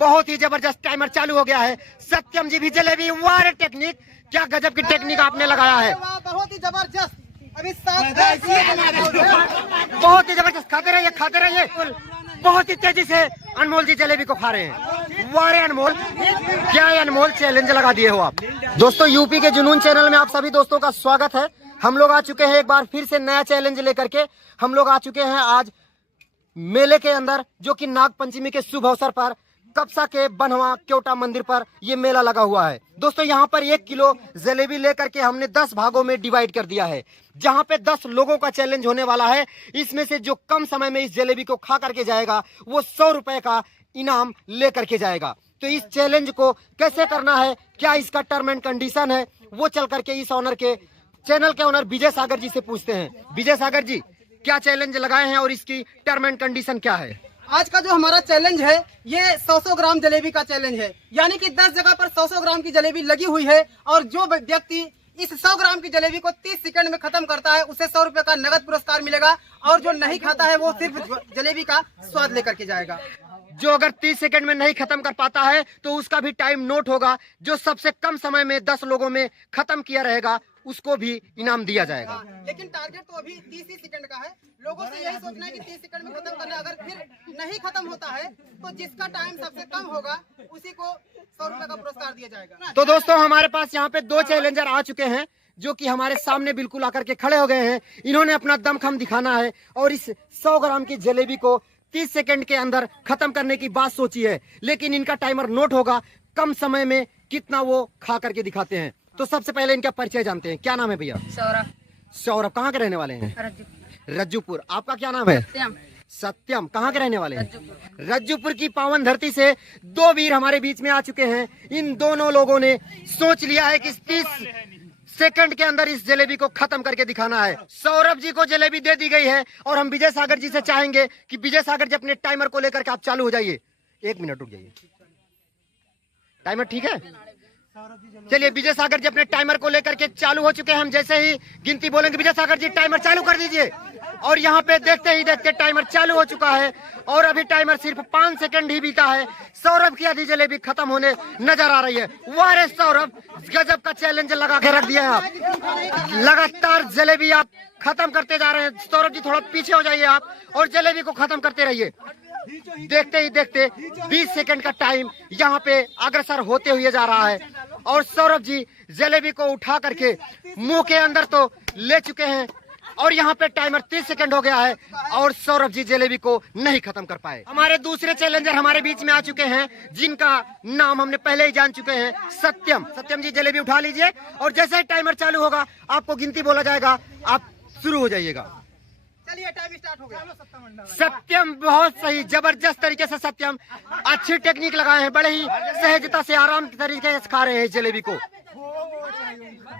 बहुत ही जबरदस्त टाइमर चालू हो गया है। सत्यम जी भी जलेबी, वाह टेक्निक, क्या गजब की टेक्निक आपने लगाया है। बहुत ही जबरदस्त। अभी बहुत ही जबरदस्त, खाते रहिए। बहुत ही तेजी से अनमोल जी जलेबी को खा रहे हैं। वारे अनमोल, क्या ये अनमोल चैलेंज लगा दिए हो आप। दोस्तों यूपी के जुनून चैनल में आप सभी दोस्तों का स्वागत है। हम लोग आ चुके हैं एक बार फिर से नया चैलेंज लेकर के। हम लोग आ चुके हैं आज मेले के अंदर, जो कि नाग पंचमी के शुभ अवसर पर कपसा के बनवा क्योटा मंदिर पर ये मेला लगा हुआ है। दोस्तों यहाँ पर 1 किलो जलेबी लेकर के हमने 10 भागों में डिवाइड कर दिया है, जहाँ पे 10 लोगों का चैलेंज होने वाला है। इसमें से जो कम समय में इस जलेबी को खा करके जाएगा वो 100 रुपए का इनाम लेकर के जाएगा। तो इस चैलेंज को कैसे करना है, क्या इसका टर्म एंड कंडीशन है, वो चल करके इस ऑनर के चैनल के ऑनर विजय सागर जी से पूछते हैं। विजय सागर जी, क्या चैलेंज लगाए हैं और इसकी टर्म एंड कंडीशन क्या है। आज का जो हमारा चैलेंज है ये 100 ग्राम जलेबी का चैलेंज है, यानी कि 10 जगह पर 100 ग्राम की जलेबी लगी हुई है और जो व्यक्ति इस 100 ग्राम की जलेबी को 30 सेकंड में खत्म करता है उसे 100 रुपए का नगद पुरस्कार मिलेगा, और जो नहीं खाता है वो सिर्फ जलेबी का स्वाद लेकर के जाएगा। जो अगर 30 सेकंड में नहीं खत्म कर पाता है तो उसका भी टाइम नोट होगा। जो सबसे कम समय में 10 लोगों में खत्म किया रहेगा उसको भी इनाम दिया जाएगा। लेकिन टारगेट तो अभी 30 ही सेकंड का है। लोगों से यही सोचना है कि 30 सेकंड में खत्म करना है। अगर फिर नहीं खत्म होता है तो जिसका टाइम सबसे कम होगा उसी को 100 रुपए का पुरस्कार दिया जाएगा। तो दोस्तों हमारे पास यहाँ पे 2 चैलेंजर आ चुके हैं, जो कि हमारे सामने बिल्कुल आकर के खड़े हो गए हैं। इन्होंने अपना दमखम दिखाना है और इस 100 ग्राम की जलेबी को 30 सेकंड के अंदर खत्म करने की बात सोची है, लेकिन इनका टाइमर नोट होगा कम समय में कितना वो खा करके दिखाते हैं। तो सबसे पहले इनका परिचय जानते हैं। क्या नाम है भैया। सौरभ। सौरभ, कहाँ के रहने वाले हैं। रज्जूपुर। आपका क्या नाम है। सत्यम, कहाँ के रहने वाले हैं। रज्जूपुर की पावन धरती से 2 वीर हमारे बीच में आ चुके हैं। इन दोनों लोगों ने सोच लिया है कि 30 सेकंड के अंदर इस जलेबी को खत्म करके दिखाना है। सौरभ जी को जलेबी दे दी गई है और हम विजय सागर जी से चाहेंगे कि विजय सागर जी अपने टाइमर को लेकर के आप चालू हो जाइए। 1 मिनट रुक जाइए। टाइमर ठीक है। चलिए विजय सागर जी अपने टाइमर को लेकर के चालू हो चुके हैं। हम जैसे ही गिनती बोलेंगे विजय सागर जी टाइमर चालू कर दीजिए, और यहाँ पे देखते ही देखते टाइमर चालू हो चुका है और अभी टाइमर सिर्फ 5 सेकंड ही बीता है। सौरभ की आधी जलेबी खत्म होने नजर आ रही है। वाह रे सौरभ, गजब का चैलेंज लगा के रख दिया है आप। लगातार जलेबी आप खत्म करते जा रहे हैं। सौरभ जी थोड़ा पीछे हो जाइए आप और जलेबी को खत्म करते रहिए। देखते ही देखते 20 सेकंड का टाइम यहाँ पे अग्रसर होते हुए जा रहा है और सौरभ जी जलेबी को उठा करके मुंह के अंदर तो ले चुके हैं और यहाँ पे टाइमर 30 सेकंड हो गया है और सौरभ जी जलेबी को नहीं खत्म कर पाए। हमारे दूसरे चैलेंजर हमारे बीच में आ चुके हैं, जिनका नाम हमने पहले ही जान चुके हैं। सत्यम। सत्यम जी जलेबी उठा लीजिए और जैसे ही टाइमर चालू होगा आपको गिनती बोला जाएगा, आप शुरू हो जाइएगा। चलिए टाइम स्टार्ट हो गया। सत्यम, बहुत सही, जबरदस्त तरीके से सत्यम अच्छी टेक्निक लगाए हैं। बड़े ही सहजता से आराम तरीके से खा रहे हैं जलेबी को,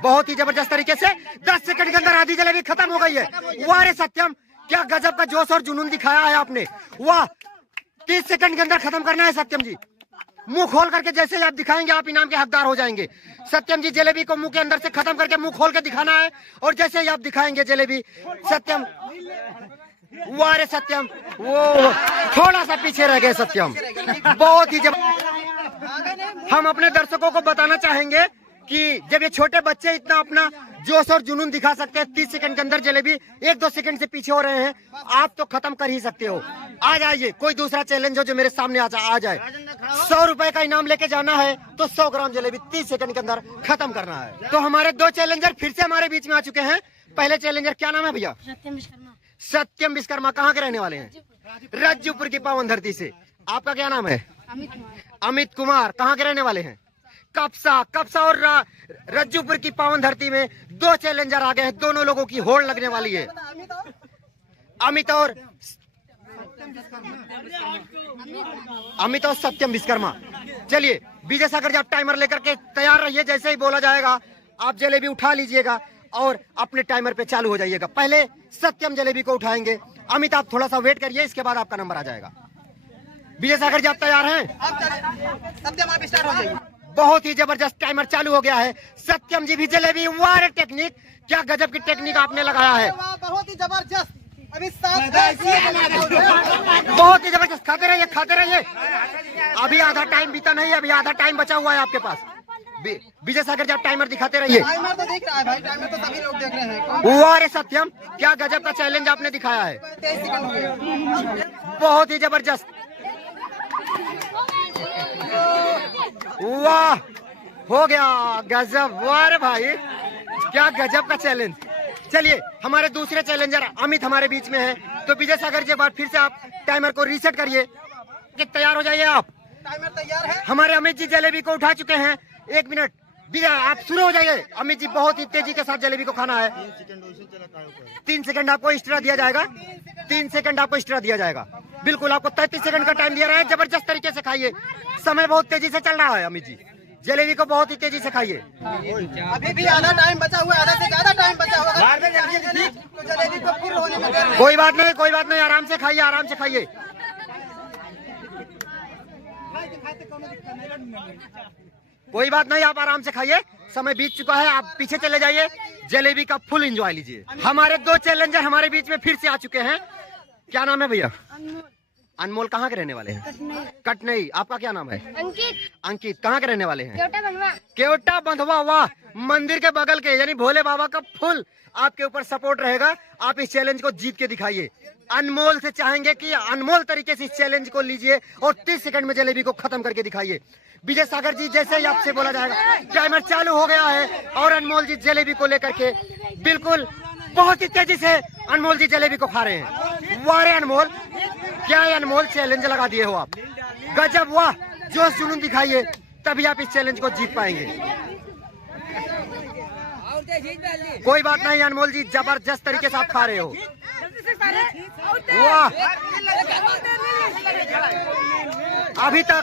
बहुत ही जबरदस्त तरीके से। 10 सेकंड के अंदर आधी जलेबी खत्म हो गई है। वाह रे सत्यम, क्या गजब का जोश और जुनून दिखाया है आपने। वाह, 30 सेकंड के अंदर खत्म करना है सत्यम जी। मुंह खोल करके जैसे ही आप दिखाएंगे आप इनाम के हकदार हो जाएंगे। सत्यम जी जलेबी को मुंह के अंदर से खत्म करके मुंह खोल के दिखाना है और जैसे ही आप दिखाएंगे जलेबी सत्यम। वाह रे सत्यम, वो थोड़ा सा पीछे रह गए सत्यम। बहुत ही हम अपने दर्शकों को बताना चाहेंगे कि जब ये छोटे बच्चे इतना अपना जोश और जुनून दिखा सकते हैं, 30 सेकंड के अंदर जलेबी 1-2 सेकंड से पीछे हो रहे हैं, आप तो खत्म कर ही सकते हो। आ जाइए, कोई दूसरा चैलेंज हो जो मेरे सामने आ जाए। 100 रुपए का इनाम लेके जाना है तो 100 ग्राम जलेबी 30 सेकंड के अंदर खत्म करना है। तो हमारे 2 चैलेंजर फिर से हमारे बीच में आ चुके हैं। पहले चैलेंजर क्या नाम है भैया। सत्यम विश्वकर्मा। कहाँ के रहने वाले हैं। रज्जूपुर की पावन धरती से। आपका क्या नाम है। अमित कुमार। कहाँ के रहने वाले हैं। कपसा और रज्जूपुर की पावन धरती में 2 चैलेंजर आ गए हैं। दोनों लोगों की होड़ लगने वाली है। अमित और सत्यम विश्वकर्मा। चलिए विजय सागर जी आप टाइमर लेकर के तैयार रहिए, जैसे ही बोला जाएगा आप जलेबी उठा लीजिएगा और अपने टाइमर पे चालू हो जाइएगा। पहले सत्यम जलेबी को उठाएंगे। अमित आप थोड़ा सा वेट करिए, इसके बाद आपका नंबर आ जाएगा। विजय सागर जी आप तैयार हैं। सत्यम आप स्टार्ट हो जाइए। बहुत ही जबरदस्त टाइमर चालू हो गया है। सत्यम जी भी जलेबी, वाह टेक्निक, क्या गजब की टेक्निक आपने लगाया है। बहुत ही जबरदस्त। अभी 7 बहुत ही जबरदस्त, खाते रहिए खाते रहिए। अभी आधा टाइम बीता नहीं, अभी आधा टाइम बचा हुआ है आपके पास। विजय सागर जी आप टाइमर दिखाते रहिए। टाइमर तो दिख रहा है भाई, टाइमर तो सभी लोग देख रहे हैं। वाह रे सत्यम, क्या गजब का चैलेंज आपने दिखाया है, 23 सेकंड हो गए। बहुत ही जबरदस्त। वाह हो गया गजब, वाह रे भाई क्या गजब का चैलेंज। चलिए हमारे दूसरे चैलेंजर अमित हमारे बीच में है, तो विजय सागर जी बार फिर से आप टाइमर को रीसेट करिए कि तैयार हो जाइए आप। टाइमर तैयार है। हमारे अमित जी जलेबी को उठा चुके हैं। 1 मिनट विजय आप शुरू हो जाइए। अमित जी बहुत ही तेजी के साथ जलेबी को खाना है। 3 सेकंड आपको एक्स्ट्रा दिया जाएगा, 3 सेकंड आपको एक्स्ट्रा दिया जाएगा। बिल्कुल आपको 33 सेकंड का टाइम दिया रहा है। जबरदस्त तरीके से खाइए, समय बहुत तेजी से चल रहा है। अमित जी जलेबी को बहुत ही तेजी से खाइए। अभी भी आधा टाइम बचा हुआ है, आधा से ज्यादा टाइम बचा हुआ है। तो जलेबी को पूर्ण होने में देर नहीं। कोई बात नहीं, कोई बात नहीं, आराम से खाइए, आराम से खाइए। कोई बात नहीं, आप आराम से खाइए, समय बीत चुका है। आप पीछे चले जाइए, जलेबी का फुल एंजॉय लीजिए। हमारे 2 चैलेंजर हमारे बीच में फिर से आ चुके हैं। क्या नाम है भैया? अनमोल। कहाँ के रहने वाले हैं? कटनई। आपका क्या नाम है? अंकित। अंकित। कहाँ के रहने वाले हैं? केवटा बनवा। केवटा बंधवा। वाह, मंदिर के बगल के, यानी भोले बाबा का फुल आपके ऊपर सपोर्ट रहेगा। आप इस चैलेंज को जीत के दिखाइए। अनमोल से चाहेंगे कि अनमोल तरीके से इस चैलेंज को लीजिए और 30 सेकंड में जलेबी को खत्म करके दिखाइए। विजय सागर जी जैसे ही आपसे बोला जाएगा टाइमर चालू हो गया है और अनमोल जी जलेबी को लेकर के बिल्कुल बहुत ही तेजी से अनमोल जी जलेबी को खा रहे हैं। वाह रे अनमोल, क्या है अनमोल, चैलेंज लगा दिए हो आप, गजब। वाह, जोश जुनून दिखाइए, तभी आप इस चैलेंज को जीत पाएंगे। कोई बात नहीं अनमोल जी, जबरदस्त तरीके से आप खा रहे हो। वाह, अभी तक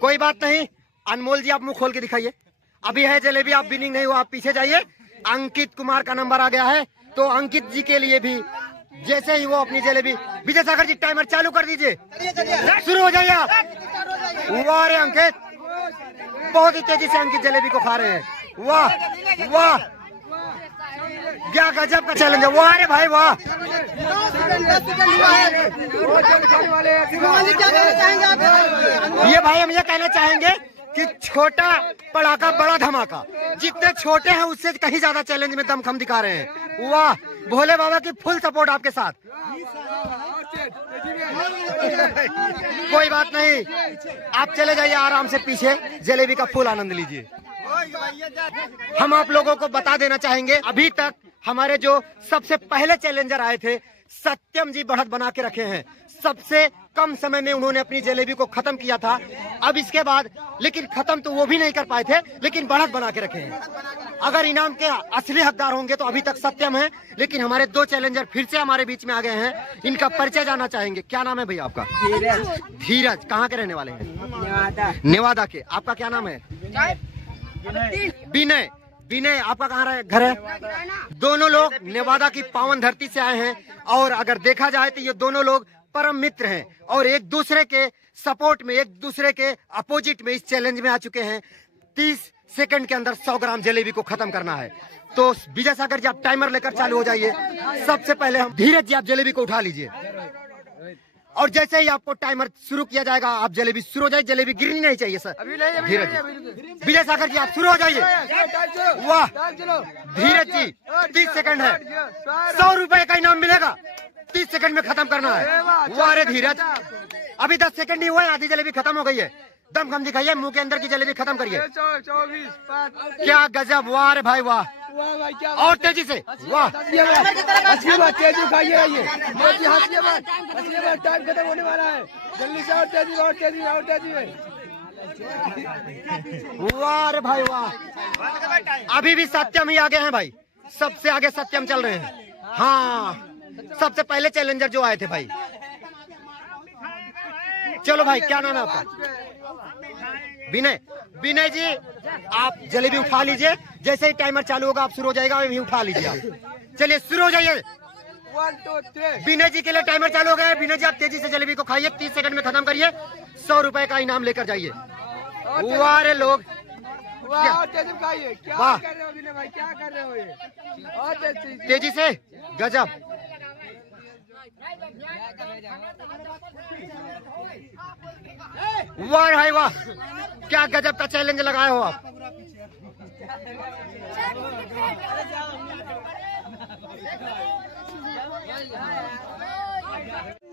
कोई बात नहीं। अनमोल जी आप मुंह खोल के दिखाइए। अभी है जलेबी, आप विनिंग नहीं हो, आप पीछे जाइए। अंकित कुमार का नंबर आ गया है, तो अंकित जी के लिए भी जैसे ही वो अपनी जलेबी। विजय सागर जी टाइमर चालू कर दीजिए, शुरू हो जाइए आप। वाह रे अंकित, बहुत ही तेजी से अंकित जलेबी को खा रहे हैं। वाह वाह, क्या गजब का चैलेंज है। वाह रे भाई वाह। ये भाई हम ये कहना चाहेंगे कि छोटा पड़ाका बड़ा धमाका, जितने छोटे हैं उससे कहीं ज्यादा चैलेंज में दमखम दिखा रहे हैं। वाह, भोले बाबा की फुल सपोर्ट आपके साथ। कोई बात नहीं, आप चले जाइए आराम से पीछे, जलेबी का फुल आनंद लीजिए। हम आप लोगों को बता देना चाहेंगे, अभी तक हमारे जो सबसे पहले चैलेंजर आए थे सत्यम जी बढ़त बना के रखे हैं। सबसे कम समय में उन्होंने अपनी जलेबी को खत्म किया था। अब इसके बाद लेकिन खत्म तो वो भी नहीं कर पाए थे, लेकिन बढ़त बना के रखे हैं। अगर इनाम के असली हकदार होंगे तो अभी तक सत्यम है, लेकिन हमारे 2 चैलेंजर फिर से हमारे बीच में आ गए हैं। इनका परिचय जानना चाहेंगे। क्या नाम है भैया आपका? धीरज। कहाँ के रहने वाले हैं? नेवादा के। आपका क्या नाम है? विनय। विनय, आपका कहाँ घर है? दोनों लोग नेवादा की पावन धरती से आए हैं और अगर देखा जाए तो ये दोनों लोग परम मित्र हैं और एक दूसरे के सपोर्ट में, एक दूसरे के अपोजिट में इस चैलेंज में आ चुके हैं। 30 सेकंड के अंदर 100 ग्राम जलेबी को खत्म करना है। तो विजय सागर जी आप टाइमर लेकर चालू हो जाइए। सबसे पहले हम धीरज जी आप जलेबी को उठा लीजिए और जैसे ही आपको टाइमर शुरू किया जाएगा आप जलेबी शुरू हो जाए। जलेबी गिरनी नहीं चाहिए सर। धीरज जी, विजय सागर जी आप शुरू हो जाइए। वाह धीरज जी, 30 सेकंड है, 100 रुपए का इनाम मिलेगा। 30 सेकंड में खत्म करना है। वाह रे धीरज, अभी 10 सेकंड ही हुआ है, आधी जलेबी खत्म हो गई है। दम खम दिखाइए, मुंह के अंदर की जलेबी खत्म करिए। 24, 5। क्या गजब, वाह रे भाई वाह। और तेजी से, वाह तेजी खाइए आइए, टाइम खत्म होने वाला है, जल्दी से और तेजी और तेजी और तेजी में। वाह रे भाई वाह। अभी भी सत्यम ही आगे हैं भाई, सबसे आगे सत्यम चल रहे हैं। हाँ, सबसे पहले चैलेंजर जो आए थे भाई। चलो भाई, क्या नाम है आपका? विनय। विनय जी आप जलेबी उठा लीजिए, जैसे ही टाइमर चालू होगा आप शुरू हो जाएगा, वही उठा लीजिए आप। चलिए शुरू हो जाइए। 1 2 3। विनय जी के लिए टाइमर चालू हो गया है। विनय जी आप तेजी से जलेबी को खाइए, 30 सेकंड में खत्म करिए, 100 रुपए का इनाम लेकर जाइए। वाह रे लोग, वाह और तेजी खाइए। क्या वाह। कर रहे हो विनय भाई, क्या कर रहे हो ये? और तेजी से गजब। वाह भाई वाह, क्या गजब का चैलेंज लगाए हो आप।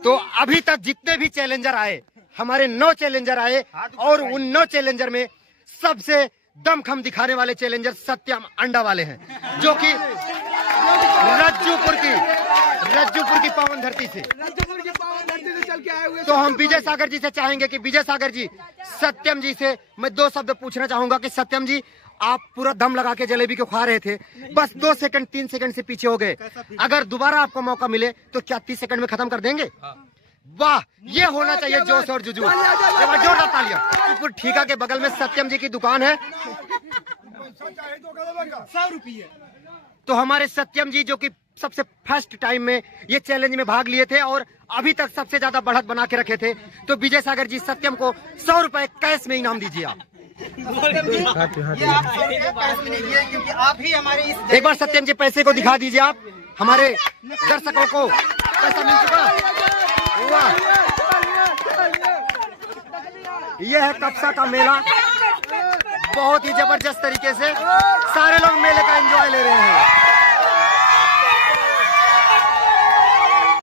तो अभी तक जितने भी चैलेंजर आए, हमारे 9 चैलेंजर आए, और उन 9 चैलेंजर में सबसे दमखम दिखाने वाले चैलेंजर सत्यम अंडा वाले हैं, जो कि रज्जूपुर की पावन धरती से। रज्जूपुर की पावन धरती से चल के आए हुए। तो हम विजय सागर जी से चाहेंगे कि विजय सागर जी, सत्यम जी से मैं 2 शब्द पूछना चाहूंगा कि सत्यम जी, आप पूरा दम लगा के जलेबी को खा रहे थे, बस 2 सेकंड 3 सेकंड से पीछे हो गए। अगर दोबारा आपको मौका मिले तो क्या 30 सेकंड में खत्म कर देंगे? वाह, ये होना चाहिए जोश और जुजू। जोरदार तालियां। रज्जूपुर ठीका के बगल में सत्यम जी की दुकान है। 100 रुपये। तो हमारे सत्यम जी, जो कि सबसे फर्स्ट टाइम में ये चैलेंज में भाग लिए थे और अभी तक सबसे ज्यादा बढ़त बना के रखे थे, तो विजय सागर जी सत्यम को 100 रुपए कैश में इनाम दीजिए आप। ये आप 100 रुपये कैश में नहीं दिए, क्योंकि आप ही हमारे इस एक बार सत्यम जी पैसे को दिखा दीजिए आप हमारे दर्शकों को। पैसा मिल चुका। वाह, यह है कपसा का मेला। बहुत ही जबरदस्त तरीके से सारे लोग मेले का एंजॉय ले रहे हैं।